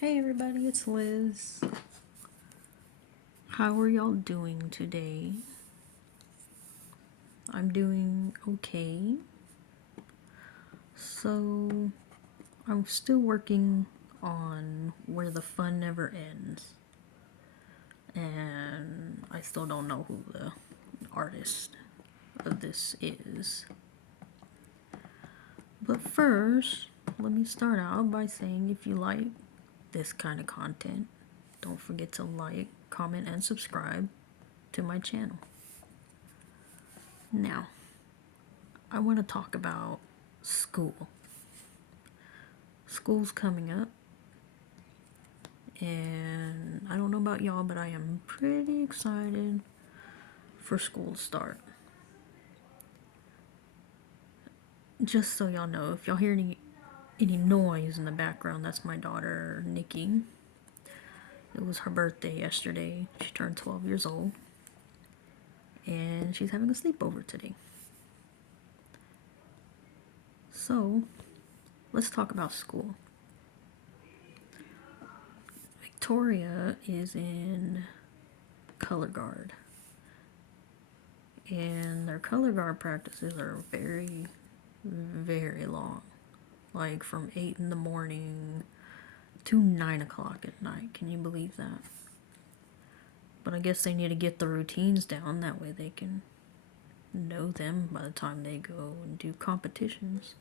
Hey everybody, it's Liz. How are y'all doing today? I'm doing okay. So, I'm still working on Where the Fun Never Ends. And I still don't know who the artist of this is. But first, let me start out by saying if you like this kind of content, don't forget to like, comment, and subscribe to my channel. Now, I want to talk about school. School's coming up, and I don't know about y'all, but I am pretty excited for school to start. Just so y'all know, if y'all hear any noise in the background, that's my daughter, Nikki. It was her birthday yesterday. She turned 12 years old, and she's having a sleepover today. So, let's talk about school. Victoria is in color guard, and their color guard practices are very, very long. Like from 8 in the morning to 9 o'clock at night. Can you believe that? But I guess they need to get the routines down, that way they can know them by the time they go and do competitions.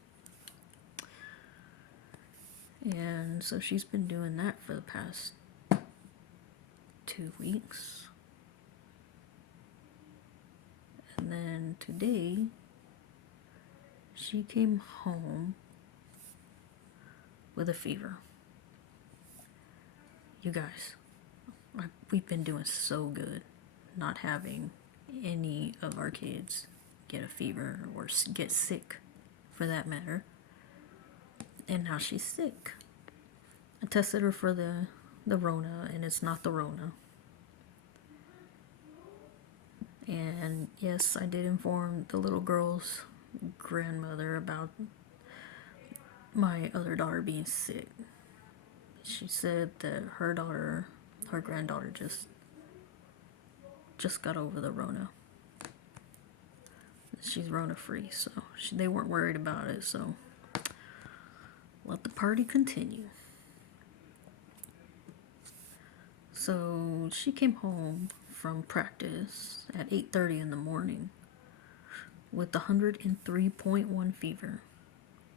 And so she's been doing that for the past 2 weeks. And then today, she came home with a fever. You guys, we've been doing so good not having any of our kids get a fever or get sick for that matter. And now she's sick. I tested her for the Rona, and it's not the Rona. And yes, I did inform the little girl's grandmother about my other daughter being sick. She said that her granddaughter just got over the Rona. She's Rona free, so they weren't worried about it, so let the party continue. So she came home from practice at 8:30 in the morning with 103.1 fever.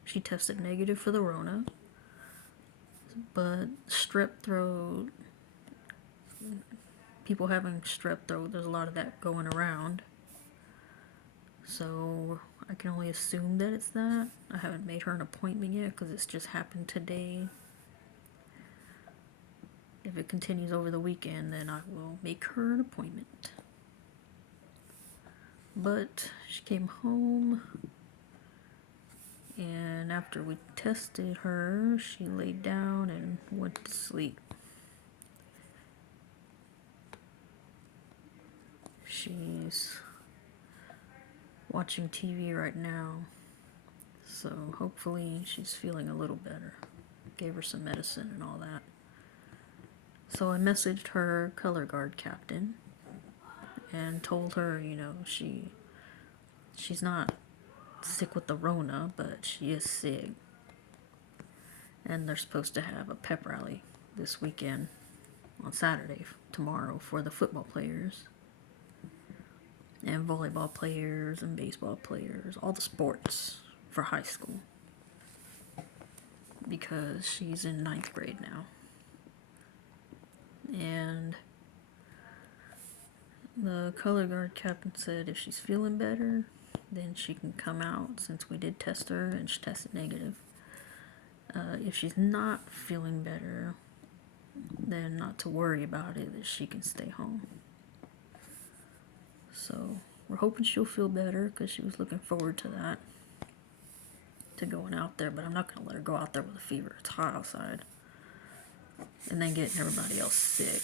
She tested negative for the Rona, but strep throat, people having strep throat, there's a lot of that going around. So I can only assume that it's that. I haven't made her an appointment yet because it's just happened today. If it continues over the weekend, then I will make her an appointment. But she came home, and after we tested her, she laid down and went to sleep. She's watching TV right now, so hopefully she's feeling a little better. Gave her some medicine and all that. So I messaged her color guard captain and told her, she's not sick with the Rona, but she is sick. And they're supposed to have a pep rally this weekend on Saturday, tomorrow, for the football players and volleyball players and baseball players, all the sports for high school, because she's in 9th grade now. And the color guard captain said if she's feeling better, then she can come out, since we did test her and she tested negative. If she's not feeling better, then not to worry about it, that she can stay home. So we're hoping she'll feel better, because she was looking forward to that, to going out there. But I'm not going to let her go out there with a fever. It's hot outside. And then getting everybody else sick.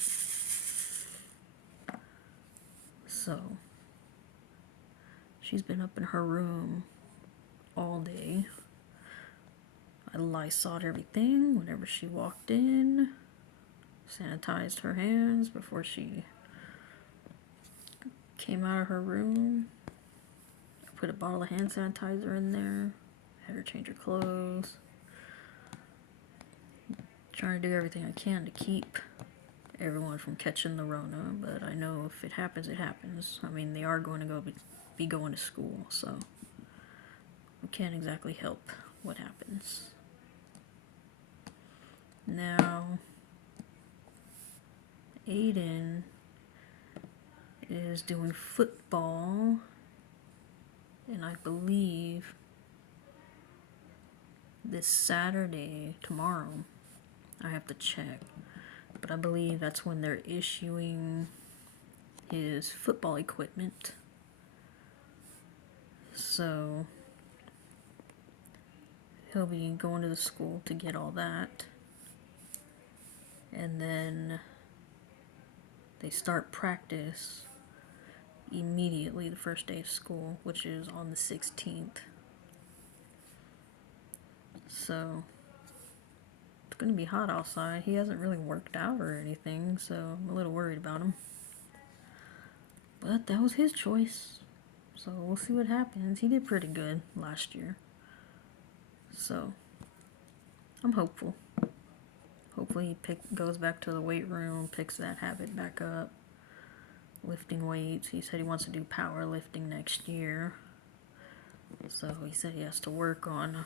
So she's been up in her room all day. I Lysoled everything whenever she walked in. sanitized her hands before she came out of her room. I put a bottle of hand sanitizer in there, had her change her clothes. Trying to do everything I can to keep everyone from catching the Rona, but I know if it happens, it happens. I mean, they are going to be going to school, so we can't exactly help what happens. Now, Aiden is doing football, and I believe this Saturday, tomorrow, I have to check, but I believe that's when they're issuing his football equipment. So he'll be going to the school to get all that. And then they start practice immediately the first day of school, which is on the 16th. So it's going to be hot outside. He hasn't really worked out or anything, so I'm a little worried about him. But that was his choice. So we'll see what happens. He did pretty good last year. So I'm hopeful. Hopefully he goes back to the weight room, picks that habit back up. Lifting weights. He said he wants to do powerlifting next year. So he said he has to work on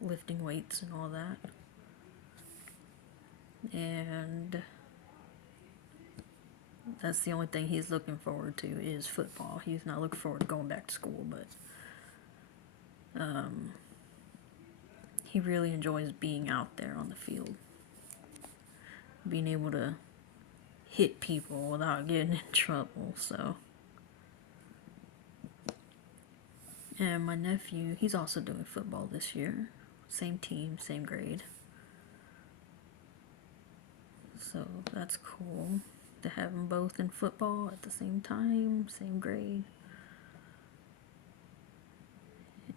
lifting weights and all that. And that's the only thing he's looking forward to is football. He's not looking forward to going back to school, but he really enjoys being out there on the field. Being able to hit people without getting in trouble, so. And my nephew, he's also doing football this year. Same team, same grade. So that's cool to have them both in football at the same time, same grade.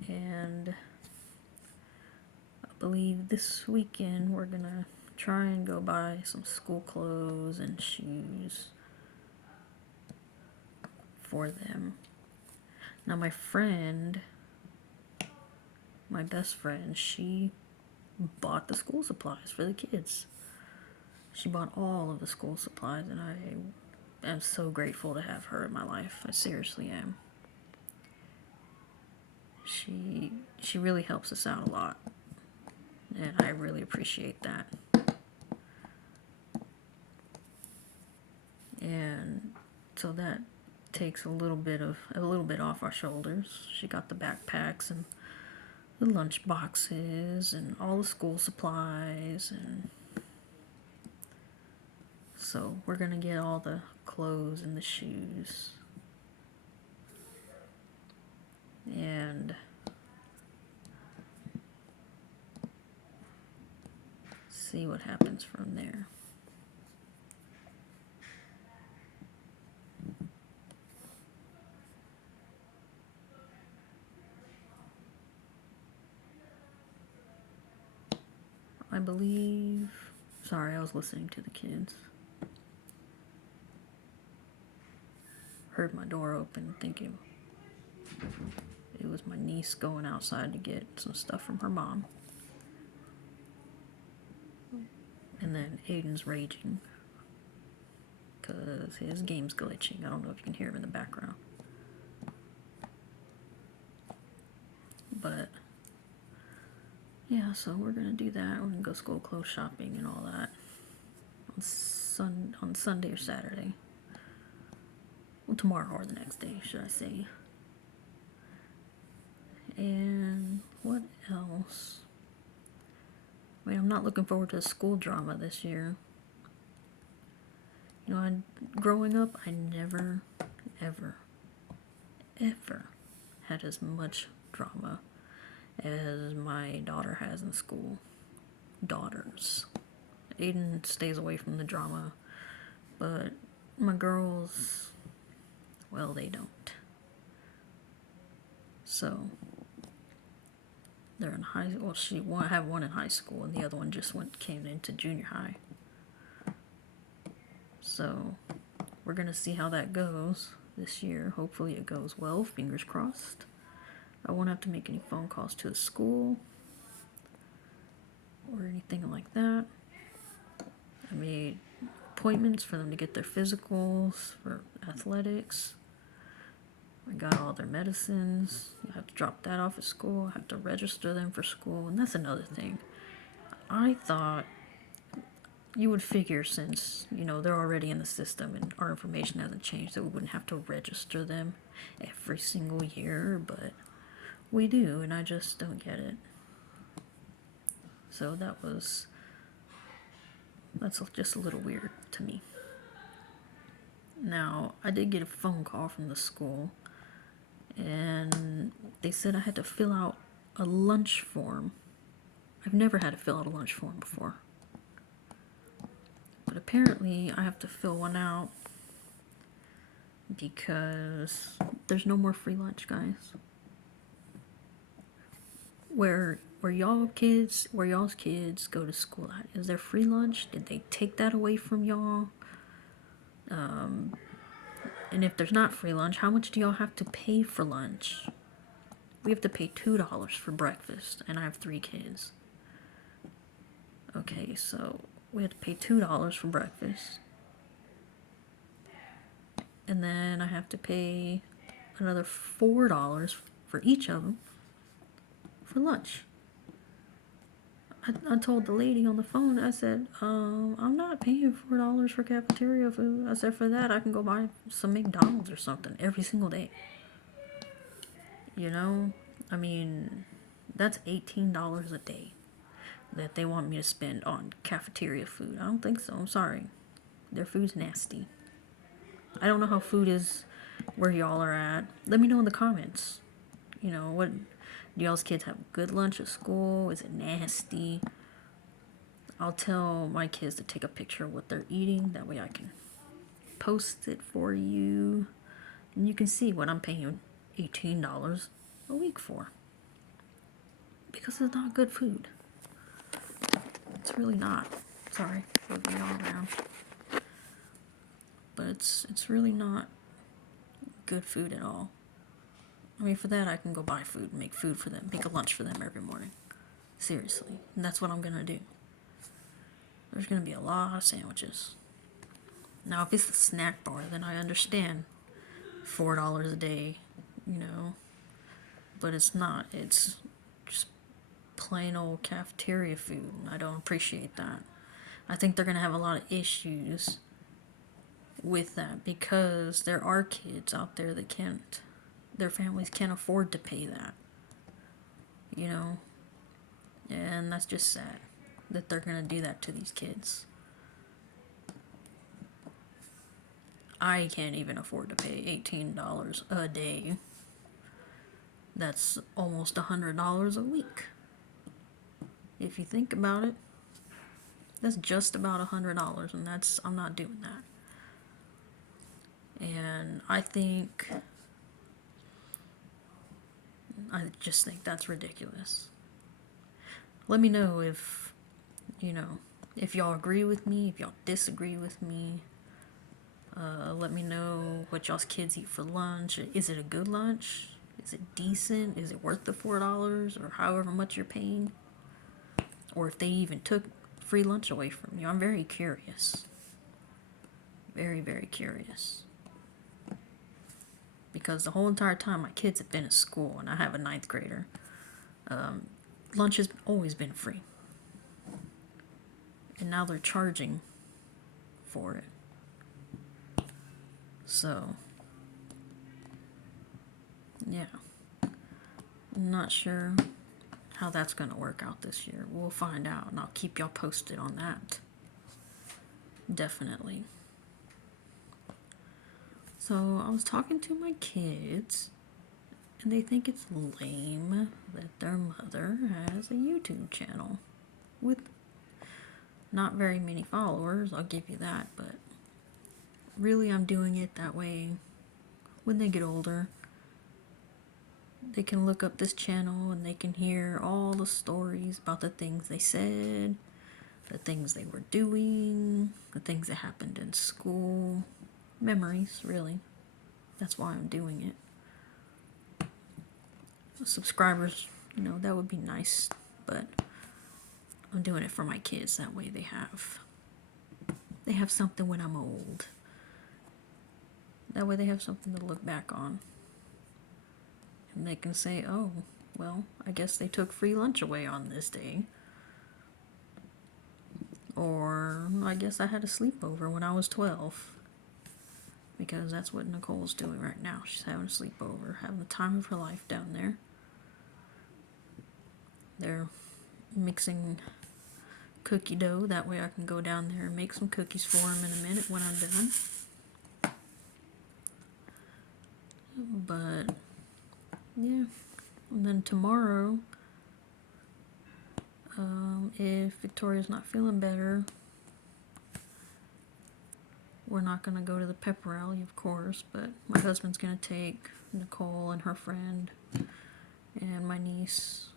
And I believe this weekend we're gonna try and go buy some school clothes and shoes for them. Now my best friend, she bought the school supplies for the kids. She bought all of the school supplies, and I am so grateful to have her in my life. I seriously am. She really helps us out a lot, and I really appreciate that. And so that takes a little bit off our shoulders. She got the backpacks and the lunch boxes and all the school supplies, and so we're gonna get all the clothes and the shoes and see what happens from there. I believe, sorry, I was listening to the kids. Heard my door open, thinking it was my niece going outside to get some stuff from her mom. And then Aiden's raging because his game's glitching. I don't know if you can hear him in the background. But yeah, so we're gonna do that. We're gonna go school clothes shopping and all that on Sunday or Saturday. Well, tomorrow or the next day, should I say. And what else? I mean, I'm not looking forward to school drama this year. You know, growing up, I never, ever, ever had as much drama as my daughter has in school. Daughters. Aiden stays away from the drama, but my girls, well, they don't. So they're in high. Well, have one in high school, and the other one just came into junior high. So we're gonna see how that goes this year. Hopefully it goes well, fingers crossed. I won't have to make any phone calls to the school or anything like that. I made appointments for them to get their physicals for athletics. I got all their medicines. I have to drop that off at school. I have to register them for school. And that's another thing. I thought you would figure, since, they're already in the system and our information hasn't changed, that we wouldn't have to register them every single year, but we do, and I just don't get it. So that's just a little weird to me. Now, I did get a phone call from the school, and they said I had to fill out a lunch form. I've never had to fill out a lunch form before. But apparently I have to fill one out because there's no more free lunch, guys. Where y'all's kids go to school at? Is there free lunch? Did they take that away from y'all? And if there's not free lunch, how much do y'all have to pay for lunch? We have to pay $2 for breakfast, and I have 3 kids. Okay, so we have to pay $2 for breakfast. And then I have to pay another $4 for each of them for lunch. I told the lady on the phone, I said, I'm not paying $4 for cafeteria food. I said, for that, I can go buy some McDonald's or something every single day. I mean, that's $18 a day that they want me to spend on cafeteria food. I don't think so. I'm sorry. Their food's nasty. I don't know how food is where y'all are at. Let me know in the comments. What do y'all's kids have good lunch at school? Is it nasty? I'll tell my kids to take a picture of what they're eating. That way I can post it for you. And you can see what I'm paying $18 a week for. Because it's not good food. It's really not. Sorry for the all around. But it's really not good food at all. I mean, for that, I can go buy food and make food for them, make a lunch for them every morning. Seriously. And that's what I'm going to do. There's going to be a lot of sandwiches. Now, if it's a snack bar, then I understand $4 a day, But it's not. It's just plain old cafeteria food. I don't appreciate that. I think they're going to have a lot of issues with that because there are kids out there that their families can't afford to pay that, and that's just sad that they're gonna do that to these kids. I can't even afford to pay $18 a day. That's almost $100 a week. If you think about it, that's just about $100, and I'm not doing that. And I just think that's ridiculous. Let me know if y'all agree with me, if y'all disagree with me. Let me know what y'all's kids eat for lunch. Is it a good lunch? Is it decent? Is it worth the $4 or however much you're paying? Or if they even took free lunch away from you. I'm very curious. Very, very curious. Because the whole entire time my kids have been at school, and I have a 9th grader, lunch has always been free. And now they're charging for it. So, yeah. I'm not sure how that's going to work out this year. We'll find out, and I'll keep y'all posted on that. Definitely. So I was talking to my kids, and they think it's lame that their mother has a YouTube channel with not very many followers, I'll give you that, but really I'm doing it that way when they get older. They can look up this channel and they can hear all the stories about the things they said, the things they were doing, the things that happened in school, memories, really. That's why I'm doing it. Subscribers, that would be nice, but I'm doing it for my kids. That way they have something when I'm old. That way they have something to look back on. And they can say, oh, well, I guess they took free lunch away on this day. Or I guess I had a sleepover when I was 12. Because that's what Nicole's doing right now. She's having a sleepover, having the time of her life down there. They're mixing cookie dough. That way I can go down there and make some cookies for them in a minute when I'm done. But, yeah. And then tomorrow, if Victoria's not feeling better, we're not going to go to the pep rally, of course, but my husband's going to take Nicole and her friend and my niece,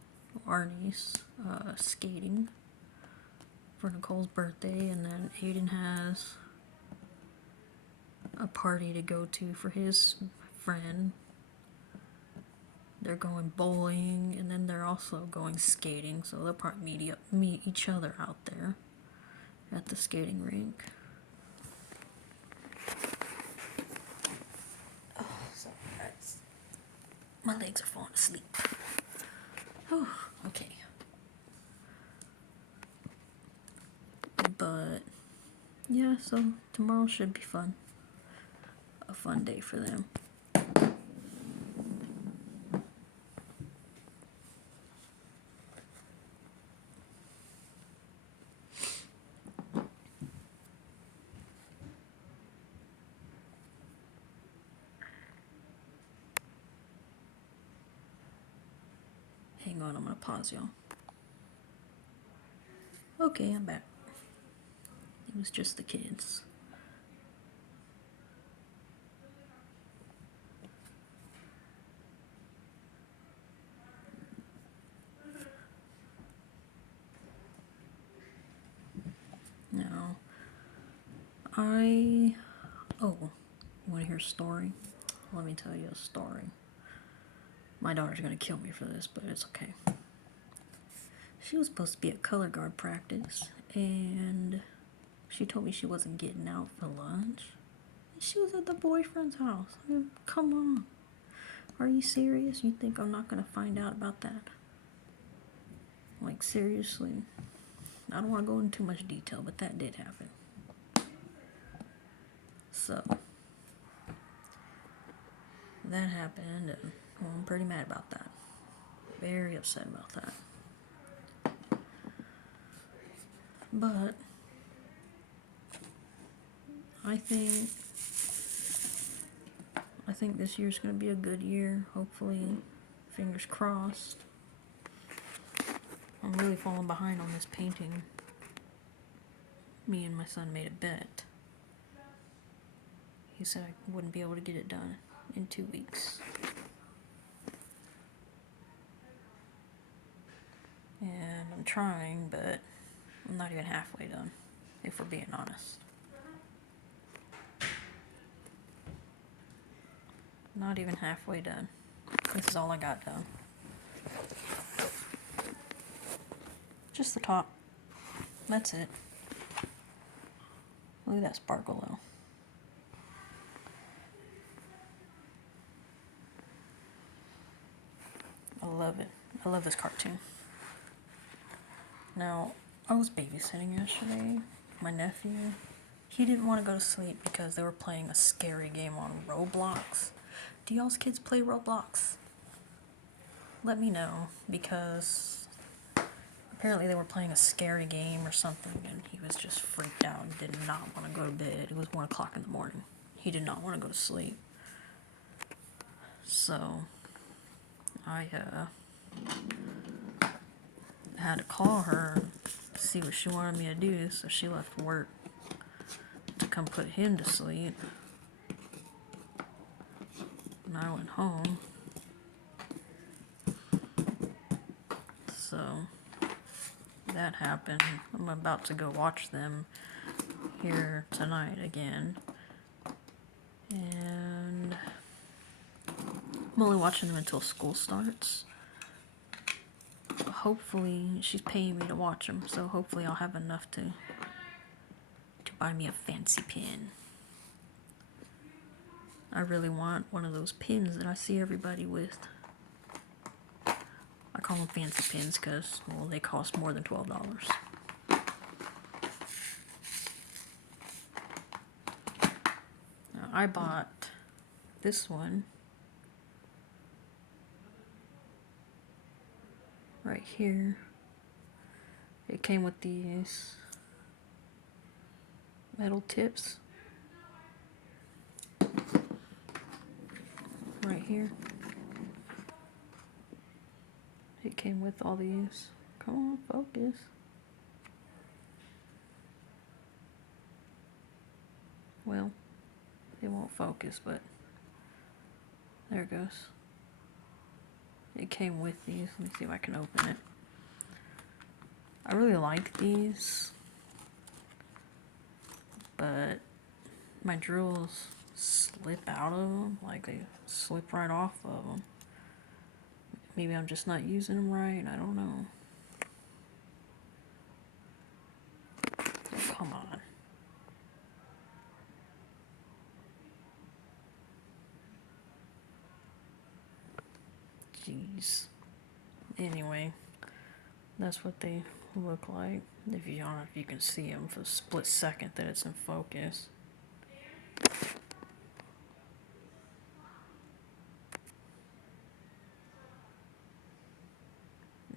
our niece, skating for Nicole's birthday, and then Aiden has a party to go to for his friend. They're going bowling, and then they're also going skating, so they'll probably meet each other out there at the skating rink. Oh, sorry guys. My legs are falling asleep. Oh, okay. But, yeah, so tomorrow should be fun. A fun day for them. Hang on, I'm gonna pause y'all. Okay, I'm back. It was just the kids. Now, you want to hear a story? Let me tell you a story. My daughter's gonna kill me for this, but it's okay. She was supposed to be at color guard practice, and she told me she wasn't getting out for lunch. She was at the boyfriend's house. I mean, come on. Are you serious? You think I'm not gonna find out about that? Like, seriously. I don't want to go into too much detail, but that did happen. So, that happened, and well, I'm pretty mad about that. Very upset about that. But I think this year's going to be a good year. Hopefully, fingers crossed. I'm really falling behind on this painting. Me and my son made a bet. He said I wouldn't be able to get it done in 2 weeks. And I'm trying, but I'm not even halfway done, if we're being honest. Not even halfway done. This is all I got done. Just the top. That's it. Look at that sparkle though. I love it. I love this cartoon. Now, I was babysitting yesterday. My nephew, he didn't want to go to sleep because they were playing a scary game on Roblox. Do y'all's kids play Roblox? Let me know, because apparently they were playing a scary game or something, and he was just freaked out and did not want to go to bed. It was 1 o'clock in the morning. He did not want to go to sleep. So, I had to call her, see what she wanted me to do, so she left work to come put him to sleep. And I went home. So, that happen. I'm about to go watch them here tonight again. And I'm only watching them until school starts. Hopefully, she's paying me to watch them, so hopefully I'll have enough to buy me a fancy pin. I really want one of those pins that I see everybody with. I call them fancy pins because, well, they cost more than $12. Now, I bought this one right here. It came with these metal tips right here. It came with all these. Come on, focus. Well, it won't focus, but there it goes. It came with these. Let me see if I can open it. I really like these, but my drills slip out of them. Like, they slip right off of them. Maybe I'm just not using them right. I don't know. Oh, come on. Jeez. Anyway, that's what they look like. If you don't know if you can see them for a split second that it's in focus.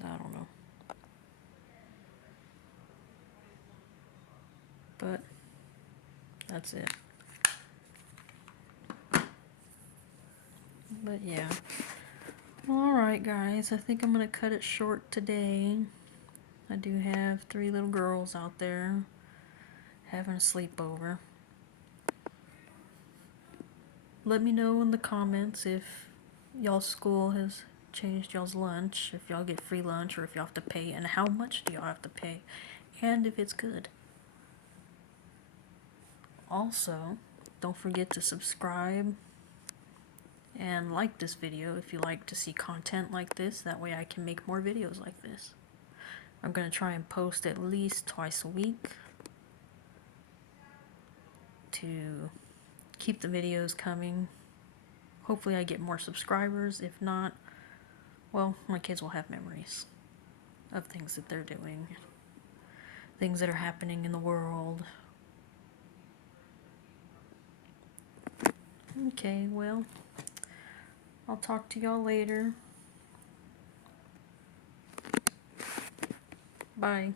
I don't know. But that's it. But yeah. Alright guys, I think I'm gonna cut it short today. I do have 3 little girls out there having a sleepover. Let me know in the comments if y'all's school has changed y'all's lunch, if y'all get free lunch, or if y'all have to pay, and how much do y'all have to pay, and if it's good. Also, don't forget to subscribe and like this video if you like to see content like this. That way I can make more videos like this. I'm going to try and post at least twice a week to keep the videos coming. Hopefully I get more subscribers. If not, well, my kids will have memories of things that they're doing, things that are happening in the world. Okay, well, I'll talk to y'all later. Bye.